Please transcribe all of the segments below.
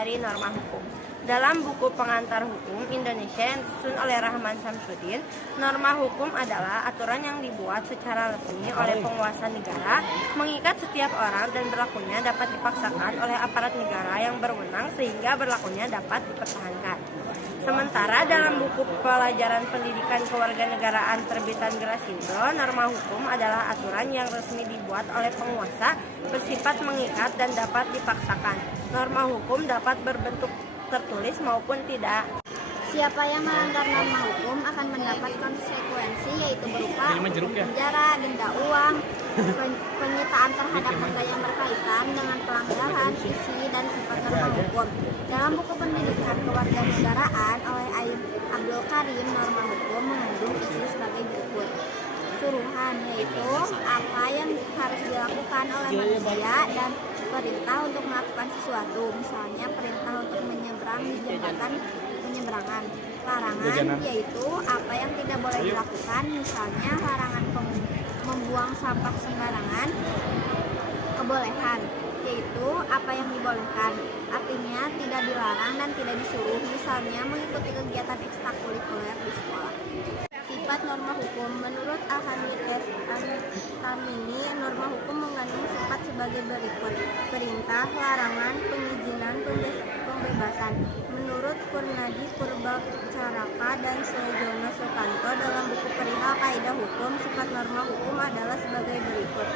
dari norma hukum. Dalam buku Pengantar Hukum Indonesia yang disusun oleh Rahman Samsudin, norma hukum adalah aturan yang dibuat secara resmi oleh penguasa negara, mengikat setiap orang dan berlakunya dapat dipaksakan oleh aparat negara yang berwenang sehingga berlakunya dapat dipertahankan. Sementara dalam buku Pelajaran Pendidikan Kewarganegaraan terbitan Grasindo, norma hukum adalah aturan yang resmi dibuat oleh penguasa, bersifat mengikat dan dapat dipaksakan. Norma hukum dapat berbentuk tertulis maupun tidak. Siapa yang melanggar norma hukum akan mendapat konsekuensi, yaitu berupa penjara, denda uang, penyitaan terhadap benda yang berkaitan dengan pelanggaran isi dan sifat norma hukum. Dalam buku Pendidikan Kewarganegaraan oleh Aim Abdul Karim, norma hukum mengandung isi sebagai berikut. Suruhan, yaitu apa yang harus dilakukan oleh manusia, dan perintah untuk melakukan sesuatu, misalnya perintah untuk menyeberang di jembatan penyeberangan. Larangan, yaitu apa yang tidak boleh dilakukan, misalnya larangan membuang sampah sembarangan. Kebolehan, yaitu apa yang dibolehkan, artinya tidak dilarang dan tidak disuruh, misalnya mengikuti kegiatan ekstrakurikuler di sekolah. Sifat norma hukum. Menurut Al-Hamid Al-Tamimi, norma hukum mengandung sifat sebagai berikut: perintah, larangan, pengizinan, pembebasan. Menurut Purnadi Purbacaraka dan Sujono Sukanto dalam buku Perihal Kaidah Hukum, sifat norma hukum adalah sebagai berikut: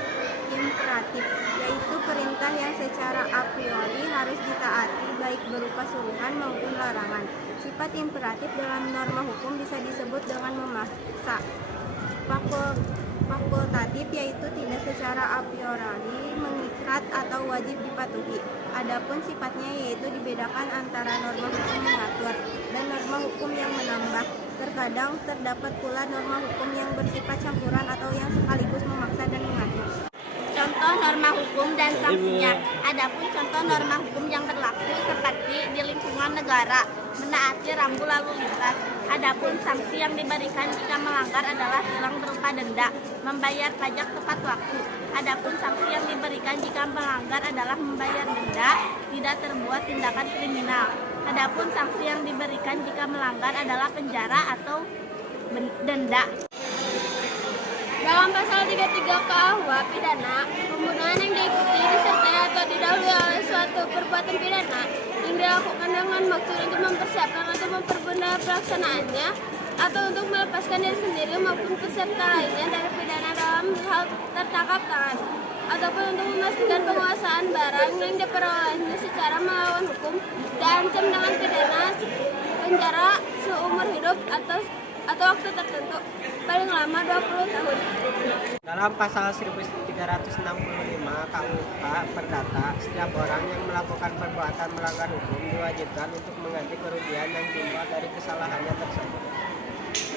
imperatif, yaitu perintah yang secara a priori harus ditaati baik berupa suruhan maupun larangan. Sifat imperatif dalam norma hukum bisa disebut dengan memaksa. Fakultatif, yaitu tidak secara a priori mengikat atau wajib dipatuhi. Adapun sifatnya yaitu dibedakan antara norma hukum mengatur dan norma hukum yang menambah. Terkadang terdapat pula norma hukum yang bersifat campuran atau yang sekaligus memaksa dan mengatur. Contoh norma hukum dan sanksinya. Adapun contoh norma hukum yang berlaku seperti di lingkungan negara, menaati rambu lalu lintas. Adapun sanksi yang diberikan jika melanggar adalah tilang berupa denda, membayar pajak tepat waktu. Adapun sanksi yang diberikan jika melanggar adalah membayar denda, tidak terbuat tindakan kriminal. Adapun sanksi yang diberikan jika melanggar adalah penjara atau denda. Dalam pasal 33 KUH pidana, pembunuhan yang diikuti, disertai atau didahului oleh suatu perbuatan pidana yang dilakukan dengan maksud untuk mempersiapkan atau mempermudah pelaksanaannya, atau untuk melepaskan diri sendiri maupun peserta lainnya dari pidana dalam hal tertangkap tangan, ataupun untuk memastikan penguasaan barang yang diperolehnya secara melawan hukum, diancam dengan pidana penjara seumur hidup atau waktu tertentu, paling lama 20 tahun. Dalam pasal 1365 KUH Perdata, setiap orang yang melakukan perbuatan melanggar hukum diwajibkan untuk mengganti kerugian yang timbul dari kesalahannya tersebut.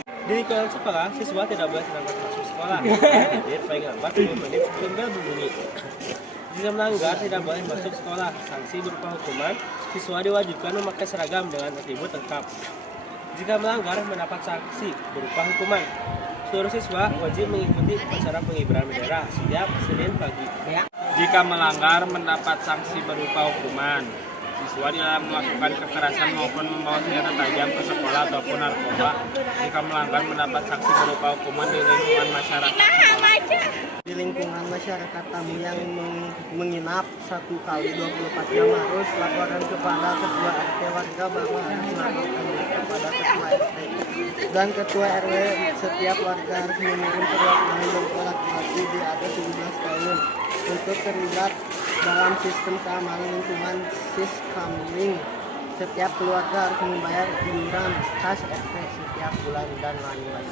Di lingkungan sekolah, siswa tidak boleh terlambat masuk sekolah. Paling lambat 10 menit sebelum bel berbunyi. Jika melanggar, tidak boleh masuk sekolah. Sanksi berupa hukuman, siswa diwajibkan memakai seragam dengan atribut lengkap. Jika melanggar, mendapat sanksi berupa hukuman. Seluruh siswa wajib mengikuti acara pengibaran bendera setiap Senin pagi. Jika melanggar, mendapat sanksi berupa hukuman. Siswa dalam melakukan kekerasan maupun membawa senjata tajam ke sekolah ataupun narkoba. Jika melanggar, mendapat sanksi berupa hukuman di lingkungan masyarakat sekolah. Di lingkungan masyarakat tamu yang menginap 1 kali 24 jam harus laporan kepada ketua RT warga bahwa harus melaporkan kepada ketua RT dan ketua RW. Setiap warga harus mengirim perwakilan berupa laki-laki di atas 17 tahun untuk terlibat dalam sistem keamanan lingkungan Siskamling. Setiap keluarga harus membayar iuran kas RT setiap bulan dan lain-lain.